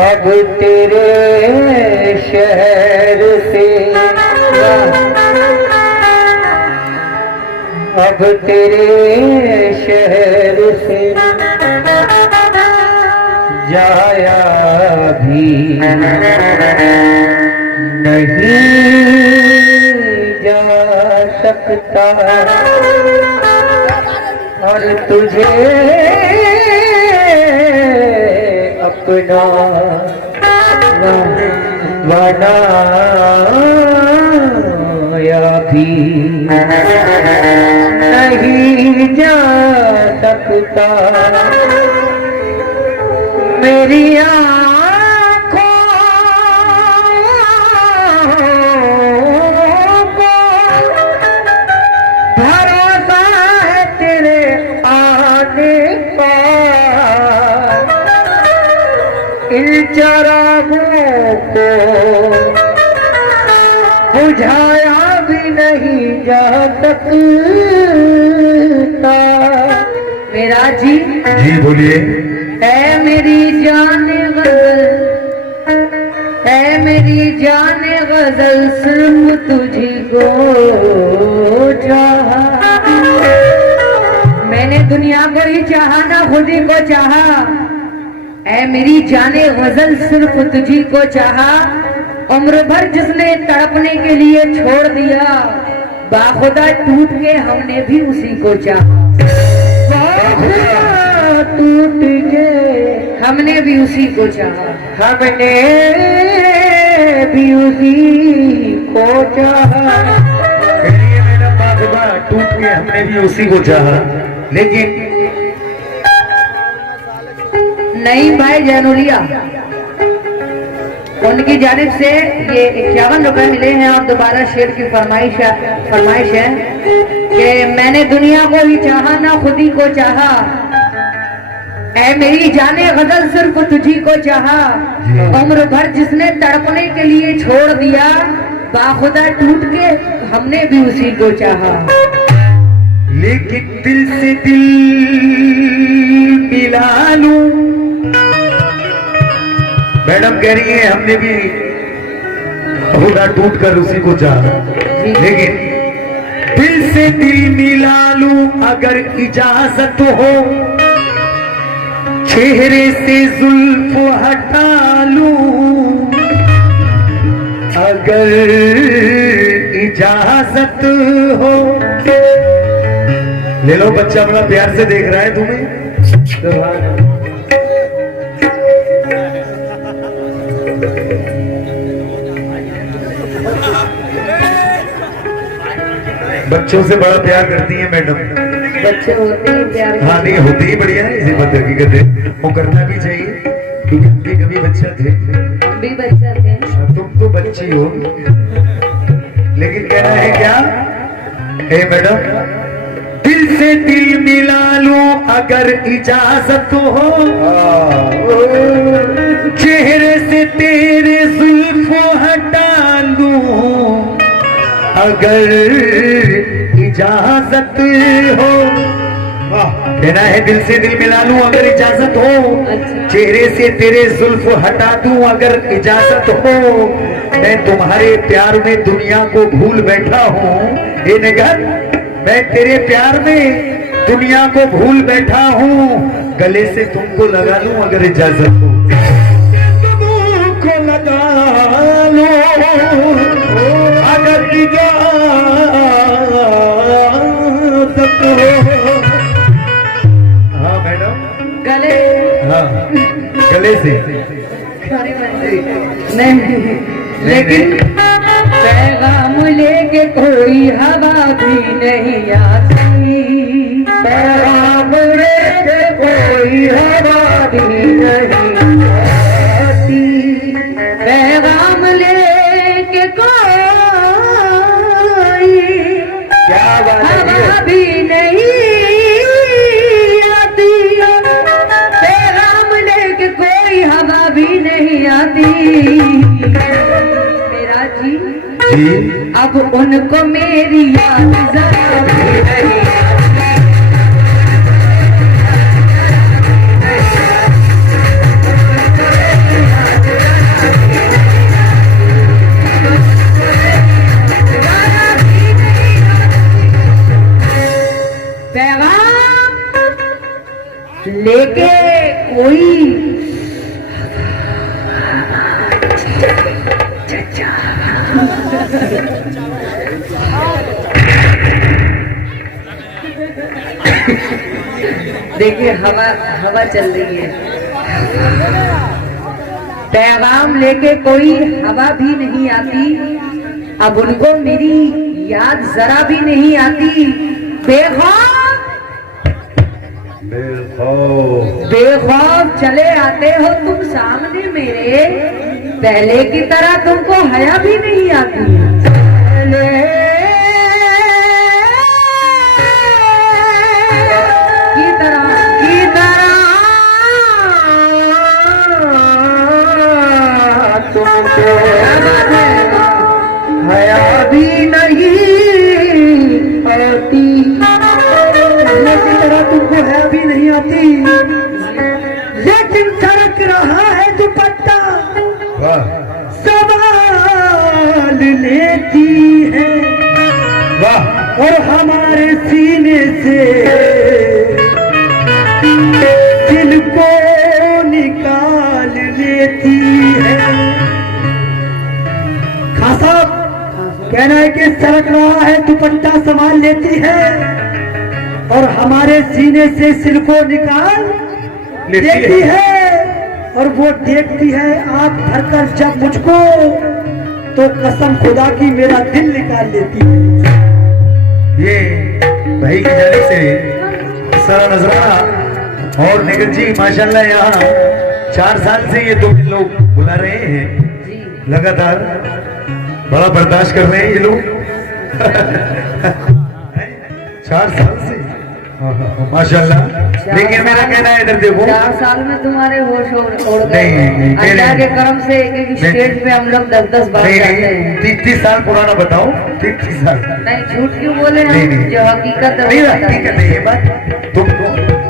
अब तेरे शहर से, अब तेरे शहर से जाया भी नहीं जा सकता, और तुझे अपना बनाया भी नहीं जा सकता। मेरी आँखों को भरोसा है तेरे आने का, इन चरागों को बुझाया भी नहीं जा सकता। मेरा जी बोलिए। ऐ मेरी जान गजल, ऐ मेरी जान गजल सिर्फ तुझी को चाहा। मैंने दुनिया को ही चाहा ना खुद ही को चाहा। ऐ मेरी जाने गजल सिर्फ तुझी को चाहा। उम्र भर जिसने तड़पने के लिए छोड़ दिया, बाखुदा टूट के हमने भी उसी को चाहा। टूट के हमने भी उसी को चाहा, हमने भी उसी को चाहा। मेरा बाबा टूट के हमने भी उसी को चाहा, लेकिन नहीं भाई जैनुलिया, उनकी जानिब से ये 51 रुपए मिले हैं और दोबारा शेर की फरमाइश है कि मैंने दुनिया को ही चाहा ना खुद ही को चाहा। ऐ मेरी जाने गजल सिर्फ तुझी को चाहा। उम्र भर जिसने तड़पने के लिए छोड़ दिया, बाखुदा टूट के हमने भी उसी को चाहा। लेकिन दिल से दिल मिला लूं, मैडम कह रही है हमने भी बाखुदा टूट कर उसी को चाहा। लेकिन दिल से दिल मिला लूं अगर इजाजत हो, चेहरे से जुल्फ हटा लूं अगर इजाजत हो। ले लो, बच्चा बड़ा प्यार से देख रहा है तुम्हें। बच्चों से बड़ा प्यार करती है मैडम। बच्चे होते ही प्यार, हाँ नहीं होती ही बढ़िया है, इसी बात हकीकत है, वो करना भी चाहिए क्योंकि हम भी कभी बच्चा थे। भी बच्चा थे, तुम तो बच्ची हो, लेकिन कहना है क्या हे मैडम, दिल से दिल मिला लूं अगर इजाजत हो, चेहरे से तेरे जुल्फ हटा लूं अगर इजाजत हो। कहना है दिल से दिल मिला लूं अगर इजाजत हो, चेहरे से तेरे जुल्फ हटा दूं अगर इजाजत हो। मैं तुम्हारे प्यार में दुनिया को भूल बैठा हूँ, ये नगर मैं तेरे प्यार में दुनिया को भूल बैठा हूँ। गले से तुमको लगा लूं अगर इजाजत हो, तुमको लगा लो अगर इजाजत हो। हाँ मैडम, गले, हाँ गले से नहीं, लेकिन पैगाम लेके कोई हवा भी नहीं आती, पैगाम लेके कोई हवा भी नहीं आती, पैगाम लेके कोई हवा भी नहीं आती, पैगाम लेके कोई हवा भी नहीं आती। मेरा जी अब उनको मेरी याद जरा भी नहीं आती। देखिए हवा हवा चल रही है, पैगाम लेके कोई हवा भी नहीं आती, अब उनको मेरी याद जरा भी नहीं आती। बेखौफ चले आते हो तुम सामने मेरे, पहले की तरह तुमको हया भी नहीं आती। तुमको हया भी नहीं आती, की तरह तुमको है भी नहीं आती, लेकिन सरक रहा है दुपट्टा सवाल लेती है, और हमारे सीने से दिल को निकाल लेती है। खासा कहना है कि सरक रहा है दुपट्टा संभाल लेती है और हमारे सीने से सिर को निकाल लेती है, और वो देखती है आंख भरकर जब मुझको, तो कसम खुदा की मेरा दिल निकाल लेती है। ये भाई की जाने से सारा नजराना, और निखिल जी माशाल्लाह यहाँ 4 साल से ये 2 लोग बुला रहे हैं लगातार, बड़ा बर्दाश्त कर रहे हैं ये लोग 4 साल से माशाल्लाह। लेकिन मेरा कहना है इधर देखो, 4 साल में तुम्हारे होश उड़ गए। नहीं, अल्लाह के करम से एक स्टेज पे हम लोग 10-10 बार जाते हैं। 30 साल पुराना बताओ, 30 साल नहीं, झूठ क्यों बोले हम? नहीं, जो हकीकत नहीं, हकीकत नहीं, ये बात तुमको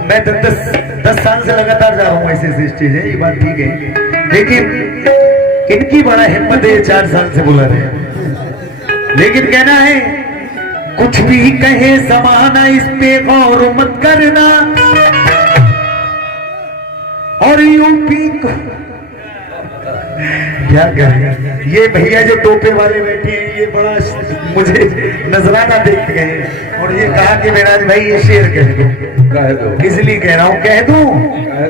मैं 10 साल से लगातार जा रहा हूँ ऐसे स्टेज है, ये बात ठीक है, लेकिन इनकी बड़ा हिम्मत है 4 साल से बुला रहे हैं। लेकिन कहना है कुछ भी कहे जमाना, इस पे गौर मत करना, और यूपी को क्या कहें, ये भैया जो टोपे वाले बैठे हैं ये बड़ा मुझे नजराना देख गए, और ये कहा कि मेराज भाई ये शेर कह दो, इसलिए कह रहा हूँ, कह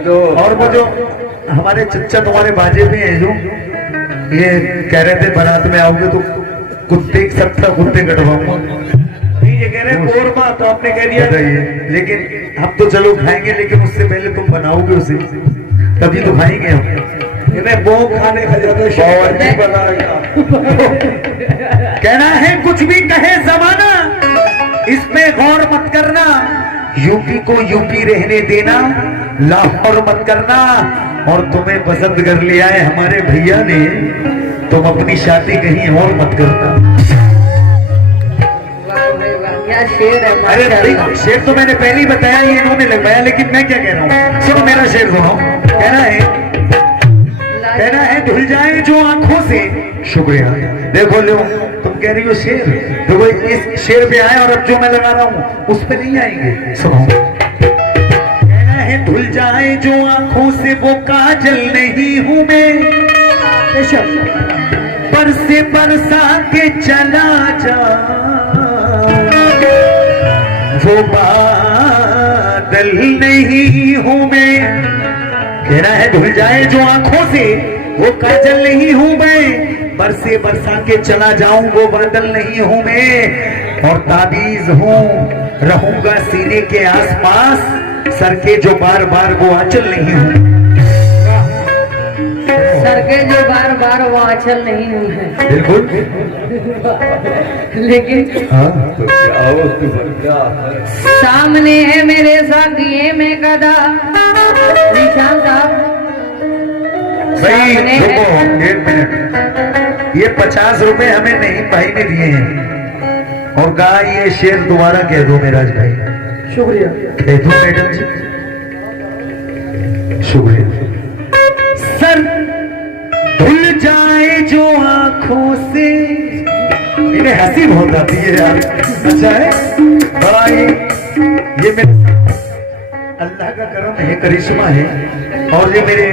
दो। और वो जो हमारे चच्चा तुम्हारे बाजे में है, जो ये कह रहे थे बारात में आओगे तो कुत्ते सबका कुत्ते कटवाऊंगा, ये कह रहे कोरमा, तो आपने कह दिया लेकिन हम तो चलो खाएंगे, लेकिन उससे पहले तुम बनाओगे उसे, तभी तो खाएंगे हम। वो खाने खा जाते कहना है कुछ भी कहे जमाना, इसमें गौर मत करना, यूपी को यूपी रहने देना, लाहौर मत करना, और तुम्हें पसंद कर लिया है हमारे भैया ने, तुम अपनी शादी कहीं और मत करना। क्या शेर है। अरे भाई शेर तो मैंने पहले ही बताया, ये इन्होंने लगवाया, लेकिन मैं क्या कह रहा हूँ, सुनो मेरा शेर सुनो। कहना है धुल जाए जो आंखों से, शुक्रिया, देखो लो तुम कह रही हो शेर, देखो इस शेर पे आए, और अब जो मैं लगा रहा हूँ उस पे नहीं आएंगे, सुनो। कहना है धुल जाए जो आंखों से वो काजल नहीं हूं मैं, बरसे बरसा के चला जा वो बादल नहीं हूं मैं। कहना है धुल जाए जो आंखों से वो काजल नहीं हूं मैं, बरसे बरसा के चला जाऊं वो बादल नहीं हूं मैं, और ताबीज हूं रहूंगा सीने के आसपास, सर के जो बार बार वो आंचल नहीं हूं, सर के जो बार बार वो आंचल नहीं हुई है। बिल्कुल लेकिन तो क्या सामने है मेरे साथिये में कदा निशान साहब, भाई रुको 1 मिनट, ये 50 रुपए हमें नहीं भाई ने दिए हैं, और कहा ये शेर दोबारा कह दो मेराज भाई। शुक्रिया, कह दो मैडम जी, शुक्रिया। सर धुल जाए जो आंखों से, इन्हें हंसी बहुत आती है यार, अच्छा है बड़ा ये मेरे अल्लाह का करम है, करिश्मा है, और ये मेरे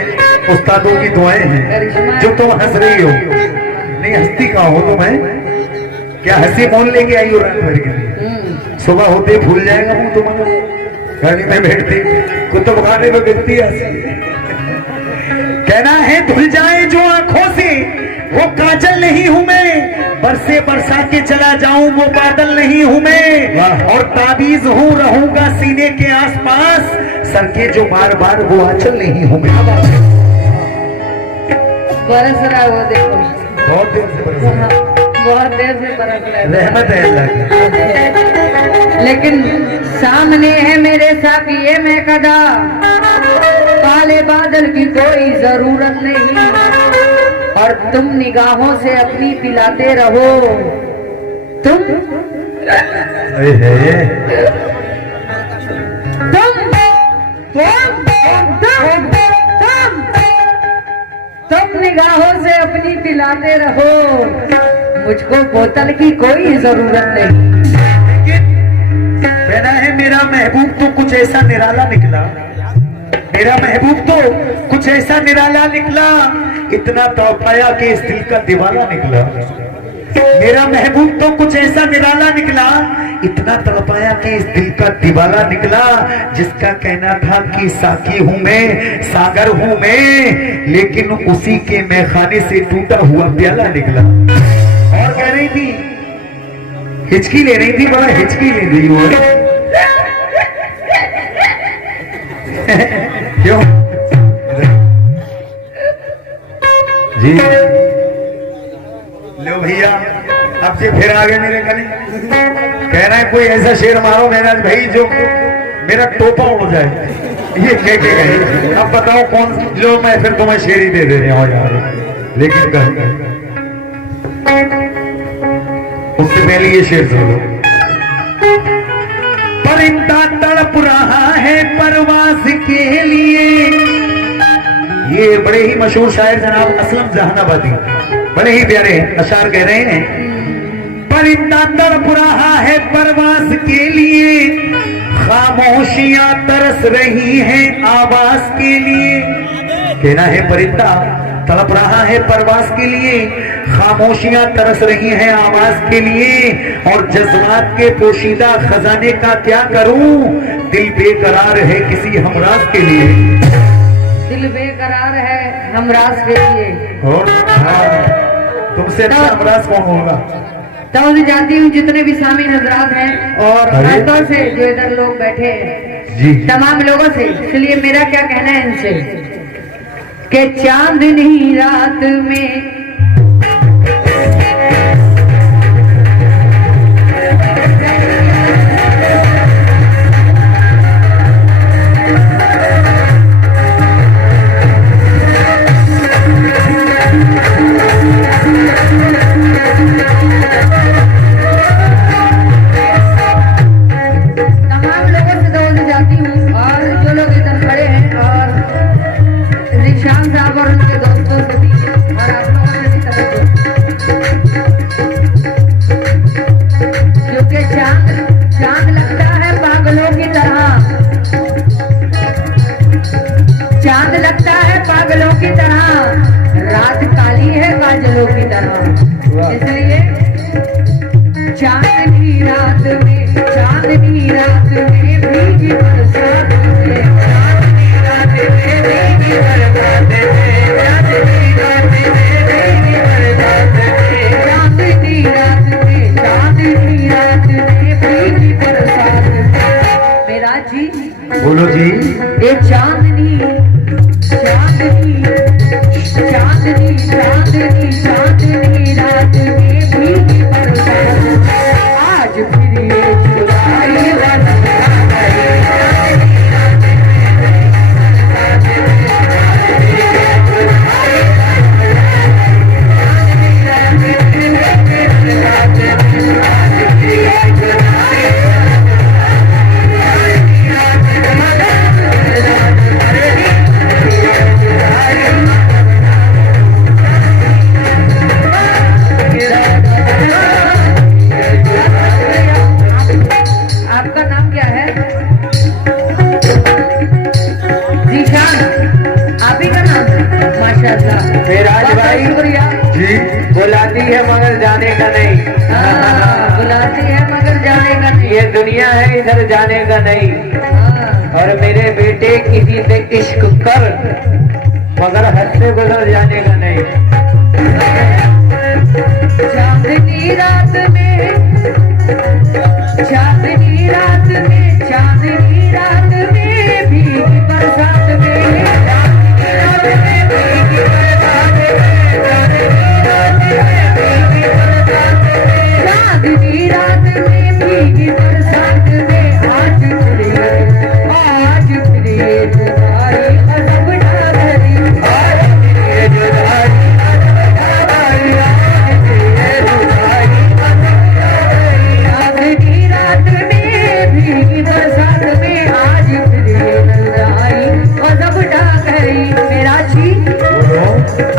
उस्तादों की दुआएं हैं जो तुम हंस रही हो। नहीं हंसती कहाँ हो तुम, है क्या हंसी मोल लेके आई हो रात भर के लिए, सुबह होते भूल जाएगा हूँ तुम्हारा, गली में बैठती कुतुब खाने में गिरती हंसी। कहना है धुल जाए जो आंखों से वो काजल नहीं हूं मैं, बरसे बरसा के चला जाऊं वो बादल नहीं हूं मैं, और ताबीज हूं रहूंगा सीने के आसपास, सर के जो बार बार वो आंचल नहीं हूं मैं। बरस रहा है वो देखो, बहुत देर से बरस रहा है। बहुत देर से बरस रहा है, रहमत है अल्लाह की। लेकिन सामने है मेरे साकिए में कदा, काले बादल की कोई जरूरत नहीं, और तुम निगाहों से अपनी पिलाते रहो। तुम तुम निगाहों से अपनी पिलाते रहो, मुझको बोतल की कोई जरूरत नहीं। कहना है मेरा महबूब तो कुछ ऐसा निराला निकला, मेरा महबूब तो कुछ ऐसा निराला निकला, इतना तड़पाया कि इस दिल का दीवाना निकला। मेरा महबूब तो कुछ ऐसा निराला निकला, इतना तड़पाया कि इस दिल का दीवाना निकला, जिसका कहना था कि साकी हूं मैं, सागर हूं मैं, लेकिन उसी के मैखाने से टूटा हुआ प्याला निकला। और कह रही थी, हिचकी ले रही थी, बड़ा हिचकी ले रही हो क्यों जी? लो भैया अब से फिर आ गए मेरे गले। कह रहे हैं कोई ऐसा शेर मारो मेरा भाई जो मेरा टोपा उड़ जाए। ये कह के गए, अब बताओ कौन लो, मैं फिर तुम्हें शेर ही दे दे रहे हो यार, लेकिन कह उससे पहले ये शेर सुनो। परिंदा तड़प रहा है परवाज के लिए, ये बड़े ही मशहूर शायर जनाब असलम जहानाबादी बड़े ही प्यारे अशार कह रहे हैं। परिंदा तड़प रहा है परवाज के लिए, खामोशियां तरस रही हैं आवाज के लिए। कहना है परिंदा तड़प रहा है परवाज के लिए, खामोशियां तरस रही हैं आवाज के लिए, और जज्बात के पोशीदा खजाने का क्या करूं, दिल बेकरार है किसी हमराज के लिए। दिल बेकरार है हमराज के लिए। और तुमसे अच्छा हमराज कौन होगा? तो जाती हूँ जितने भी सामीन हजरात हैं, और खासतौर से जो इधर लोग बैठे हैं जी, तमाम लोगों से, इसलिए मेरा क्या कहना है इनसे कि चांदनी रात में इसलिए चांदनी रात में, चांदनी रात में भीगी बरसात में, चांदनी रात में भीगी बरसात में, चांदनी रात में भीगी बरसात में, चांदनी रात में, चांदनी रात में भीगी बरसात में। मेरा जी बोलो जी। ये चांदनी चांदनी चांदनी चांदनी चांदनी रात में भीगी बरसात, आज फिर ये जुदाई वाला बुलाती है मगर जाने का नहीं, बुलाती है मगर जाने का नहीं। ये दुनिया है इधर जाने का नहीं। हाँ। और मेरे बेटे किसी से इश्क कर मगर हद से गुजर जाने का नहीं। चांदनी रात में, चांदनी रात में, चांदनी रात में भीगी बरसात में, चांदनी रात में भीगी बरसात में, चांदनी रात में भीगी बरसात में, आज फिर जुदाई अजब ढा गई, आज फिर जुदाई चांदनी रात में भीगी बरसात में, आज फिर जुदाई अजब ढा गई। मेरा जी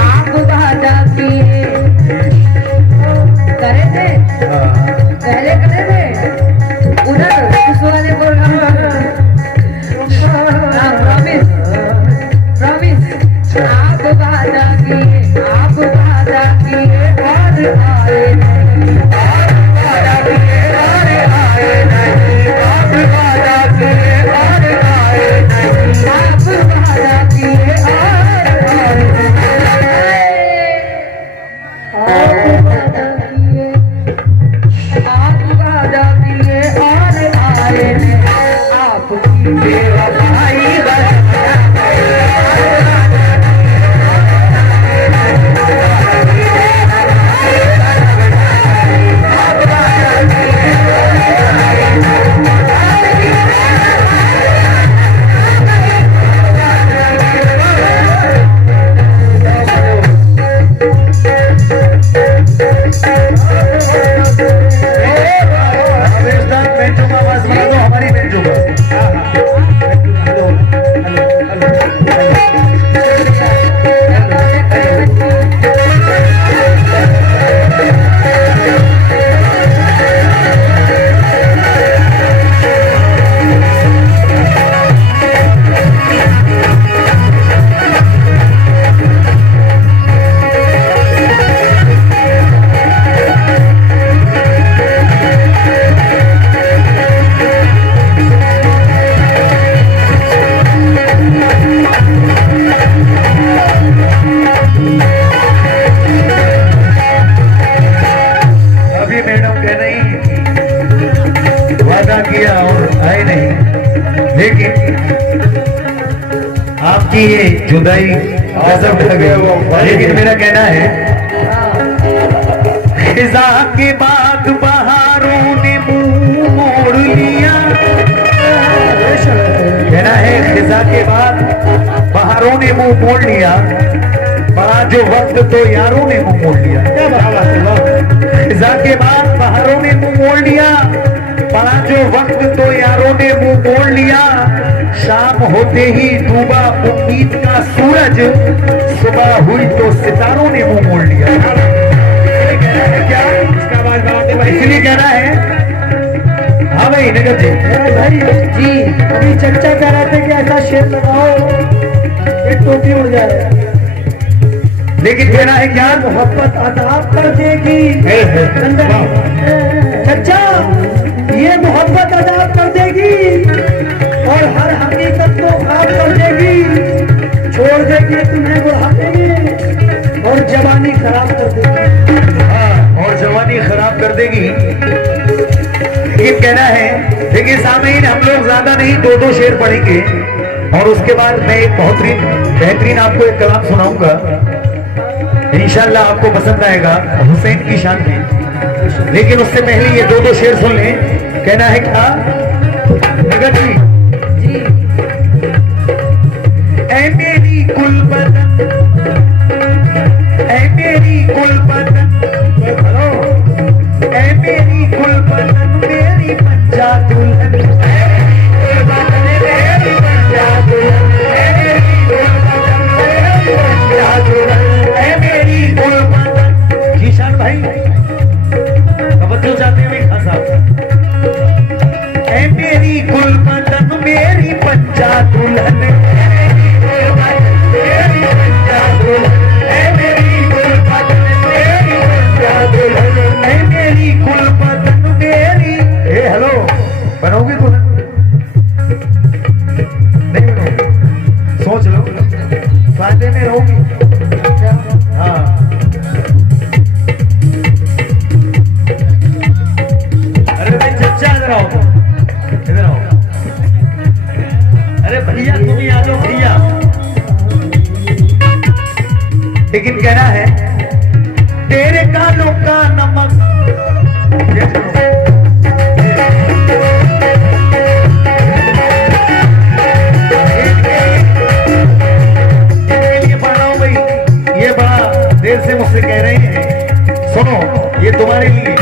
आप वादा किए करे थे, पहले करे थे उधर उस वाले प्रॉमिस, प्रॉमिस आप वादा किए, आप वादा किए और आए नहीं, आप वादा किए और आए नहीं, आप वादा किए और आए नहीं, आप वादा किए और आए नहीं, आप वादा किए और आए नहीं, आपकी बेवफाई हमारी बेंचों पर अभी मैडम कह रही वादा किया और आए नहीं, लेकिन आपकी ये जुदाई गजब लगे। लेकिन मेरा कहना है खिजा के बाद बहारों ने मुंह मोड़ लिया, कहना है खिजा के बाद बहारों ने मुंह मोड़ लिया, बड़ा जो वक्त तो यारों ने मुंह मोड़ लिया। खिजा के बाद बहारों ने मुंह मोड़ लिया, बड़ा जो वक्त तो यारों ने मुंह मोड़ लिया, शाम होते ही डूबा उम्मीद का सूरज, सुबह हुई तो सितारों ने मुंह मोड़ लिया। क्या इसका बाद इसलिए कहना है। हाँ भाई नगर जी, भाई जी अभी चर्चा कर रहे थे कि ऐसा शेर लगाओ एक टोपी उड़ जाए, लेकिन कहना है क्या मोहब्बत अदाब कर देगी चचा, ये मोहब्बत अदाब कर देगी और हर हकीकत को खाब कर देगी, छोड़ देगी तुम्हें बुढ़ापे में और जवानी खराब कर देगी। हाँ, और जवानी खराब कर देगी। ये कहना है। देखिए सामईन, हम लोग ज्यादा नहीं 2-2 शेर पढ़ेंगे और उसके बाद मैं एक बेहतरीन आपको एक कलाम सुनाऊंगा, इंशाल्लाह आपको पसंद आएगा, हुसैन की शान में। लेकिन उससे पहले ये 2-2 शेर सुन लें। कहना है क्या नगर जी, ऐ मेरी गुलबदन, ऐ मेरी गुलबदन, ऐ मेरी गुलबदन मेरी पंजा दुल्हन, मेरी पंजा दुल्हन, मेरी गुलबदन मेरी पंजा दुल्हन, ऐ मेरी गुलबदन। किशन भाई तवज्जो चाहते हैं खान साहब। ऐ मेरी गुलबदन कहना है तेरे कानों का नमक। ये पढ़ रहा हूं भाई, ये बड़ा देर से मुझसे कह रहे हैं, सुनो ये तुम्हारे लिए,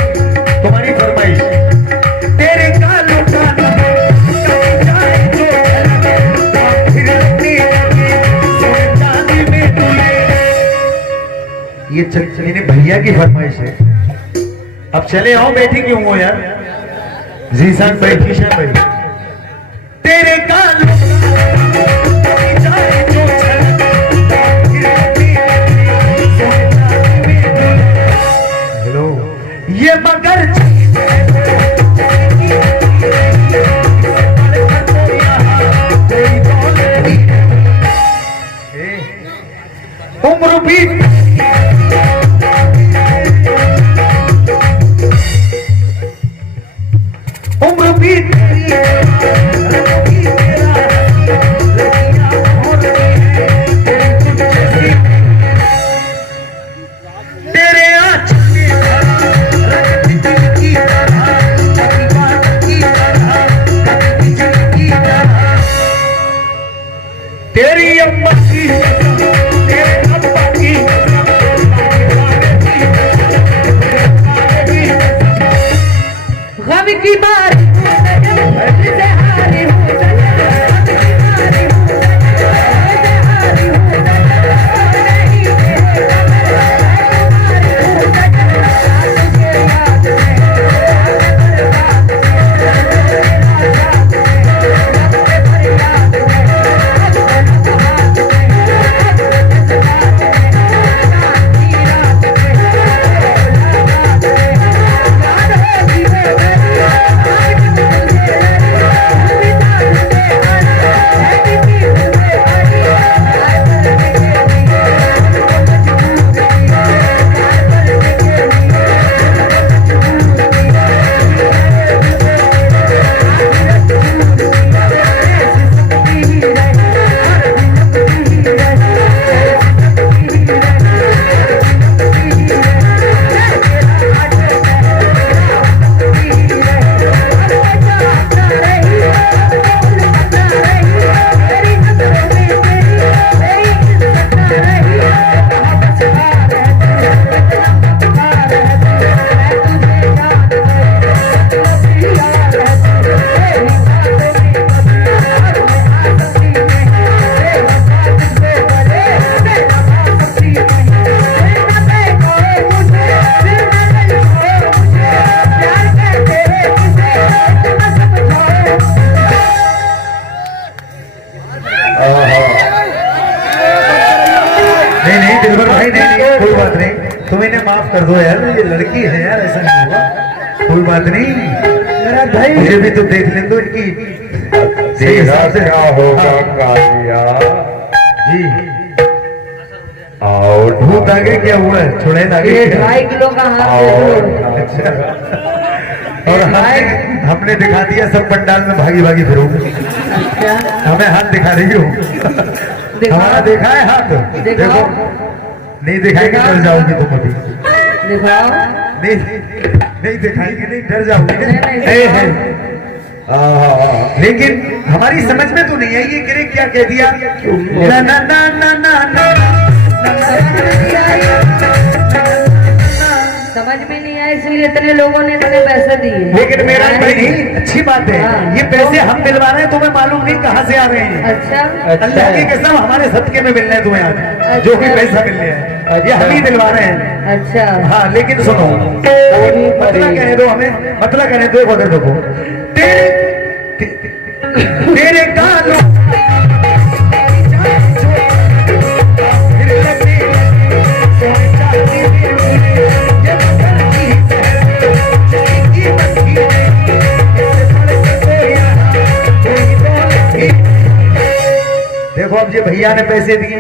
तुम्हारी फरमाइश। तेरे कानों का नमक ये मेरे भैया की फरमाइश है। अब चले आओ, बैठी क्यों हो यार? जीसान बैठी शान भाई। तेरे कानों हेलो, ये मगर उम्र भी उम्र भी तेरे तेरी अम्मा की तेरे अब्बा की गम की बारी से हारी हूँ तुम इन्हें माफ कर दो यार, ये लड़की है यार, ऐसा नहीं होगा, कोई बात नहीं। मेरा भाई मुझे भी तो देख लें दो इनकी, देखा क्या होगा कालिया जी। आओ ढूंढ आगे क्या हुआ है, छोड़े आगे 2.5 किलो का हाथ। अच्छा, और हमने दिखा दिया सब पंडाल में भागी भागी फिरो। हमें हाथ दिखा रही हो, हमारा देखा है हाथ? देखो नहीं दिखाएंगे, डर जाओगी तुम अभी। दिखाओ। नहीं दिखाएंगे, नहीं डर जाओगी। लेकिन हमारी समझ में तो नहीं आई ये गिरे क्या कह दिया। ना ना ना ना ना ना समझ में नहीं आया, इसलिए इतने लोगों ने इतने पैसे दिए। लेकिन मेरा भाई अच्छी बात है, ये पैसे हम दिलवा रहे हैं, तुम्हें मालूम नहीं कहाँ से आ रहे हैं। अच्छा, अल्लाह की कसम हमारे सदके में मिलने तुम्हें आज जो भी पैसा मिलने हैं ये हम ही दिलवा रहे हैं। अच्छा हाँ, लेकिन सुनो, मतलब कहने दो हमें, मतलब कहने दो, अगर देखो तेरे कानों देखो, अब ये भैया ने पैसे दिए,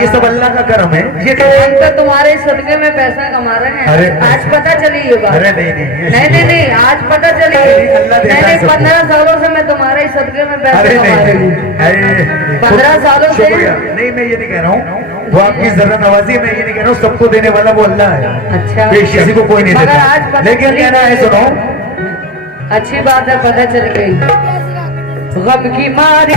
ये सब अल्लाह का करम है। ये हम तो तुम्हारे सदके में पैसा कमा रहे हैं। अरे आज पता चली ये बात। अरे नहीं नहीं आज पता चली। अल्लाह देता है 15 सालों से मैं तुम्हारे सदके में पैसा कमा रही हूँ। अरे 15 सालों से। शुक्रिया। नहीं मैं ये नहीं कह रहा हूँ वो आपकी जरा नवाजी, मैं ये नहीं कह रहा हूँ सबको देने वाला वो अल्लाह है। अच्छा। किसी को कोई नहीं मगर देता। आज पता लेकिन चली- कहना है सुनो, अच्छी बात है, पता चल गई गम की मारी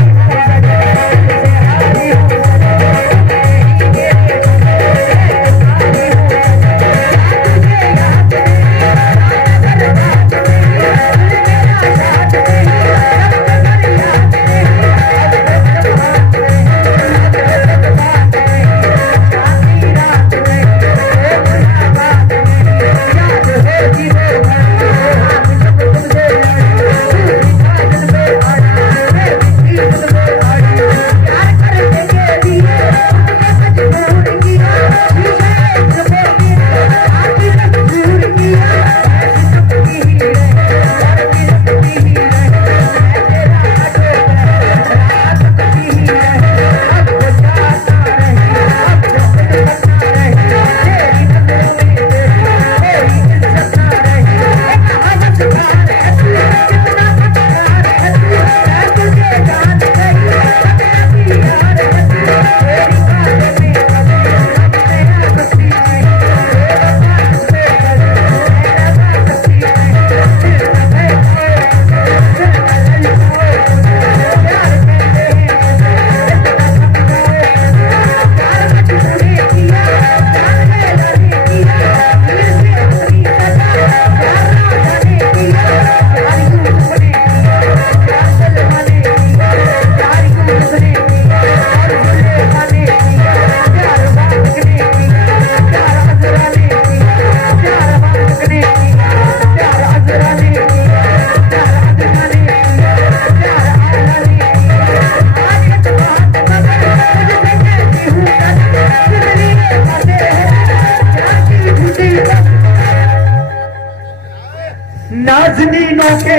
नाज़नीनों के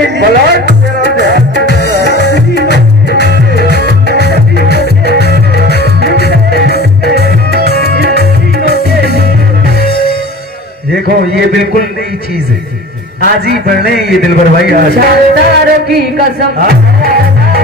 देखो ये बिल्कुल नई चीज है, आज ही पढ़ रहे हैं ये दिलबर भाई आज। शानदार की कसम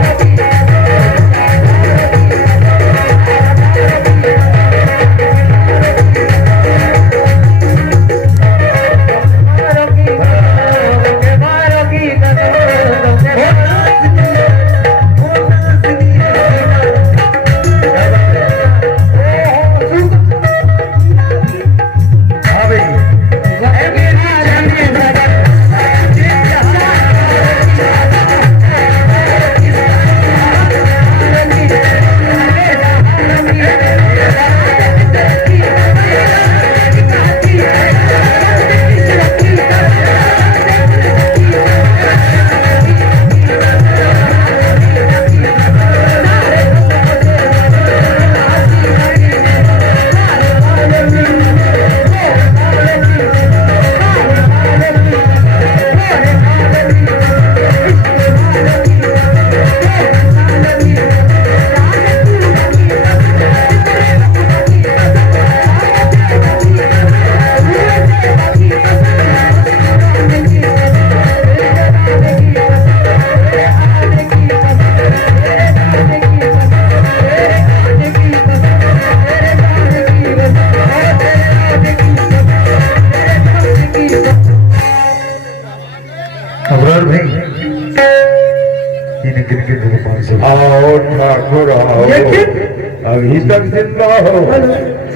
अबरार भाई इन्हें गिर गिर के 500 आओ ठाकुर आओ, लेकिन अभी तक जिंदा हो।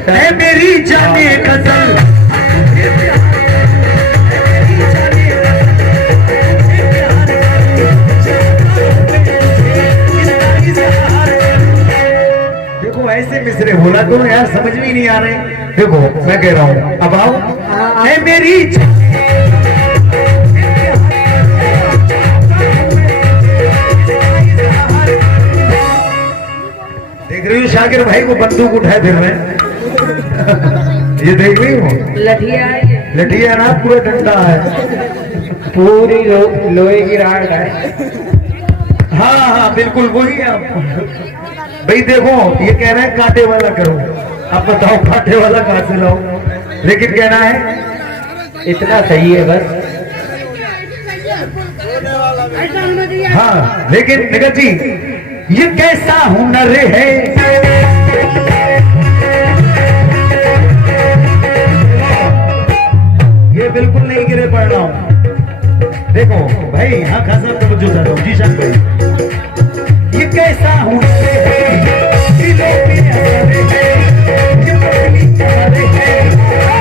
है मेरी जाने गजल देखो ऐसे मिसरे बोला तो यार समझ में ही नहीं आ रहे। देखो मैं कह रहा हूँ अब आओ। है मेरी देख रही हूँ शाकिर भाई को बंदूक उठाए फिर रहे हैं। ये देख रही हो लठिया है ये। लठिया ना पूरा डंडा है, पूरी लोहे की राड है। हाँ हाँ बिल्कुल वही है। आप भाई देखो ये कह रहे हैं कांटे वाला करो, आप बताओ कांटे वाला कहाँ से लाओ, लेकिन कहना है इतना सही है बस। हाँ। लेकिन निगत जी ये कैसा हुनर है, ये बिल्कुल नहीं गिरे पड़ रहा हूं। देखो भाई यहाँ खासा तवज्जो कर रहा हूं। जी शान भाई, ये कैसा हुनर है, दिलों पे असर है, ये पगली चाहत है,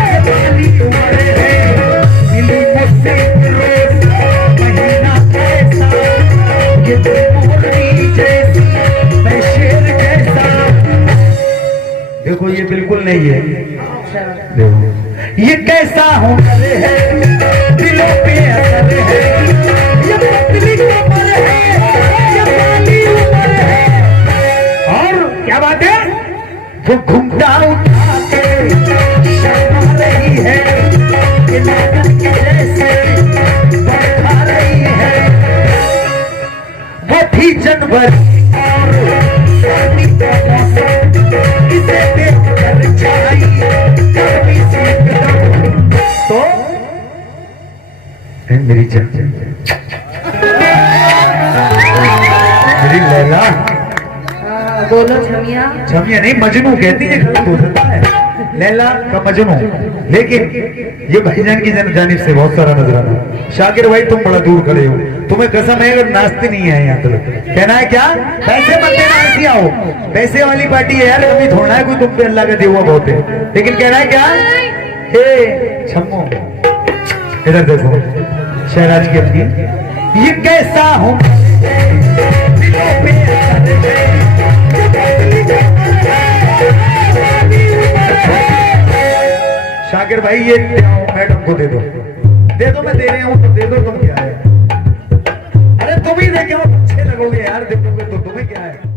ये वाली उम्र है, मिली मुझसे रोज महीना कैसा, ये मोरनी जैसी मैं शेर जैसा। देखो ये बिल्कुल नहीं है। देखो ये कैसा हुनर है, दिलों पे असर है, ये पतली कमर है, ये वाली उम्र है। और क्या बात है, वो घुंघटा उठा के शर्मा रही है, ये नागिन के जैसे बरखा रही है। वो थी जनवरी और सर्दी का मौसम, इसे देखकर चाहिए गर्मी से एकदम। तो ए मेरी जान, मेरी लैला, बोलो छमिया। छमिया नहीं मजनू कहती है, गलत हो सकता है, लैला का मजनू। लेकिन ये भाईजान की जानिब से बहुत सारा नजराना। शाकिर भाई तुम बड़ा दूर खड़े हो, तुम्हें कसम है अगर नाचते नहीं है यहाँ तक। कहना है क्या, पैसे मत देना, ऐसी आओ, पैसे वाली पार्टी है यार, कभी थोड़ा है कोई तुम पे अल्लाह का दिया हुआ बहुत है। लेकिन कहना है क्या, हे छम्मो इधर देखो, शहराज की अपनी, ये कैसा हूँ दिलों पे असर है, शाकिर भाई ये मैडम को दे दो, मैं दे रहा हूं तो दे दो। तुम क्या है, अरे तुम ही देखे अच्छे लगोगे यार, देखोगे तो तुम्हें क्या है।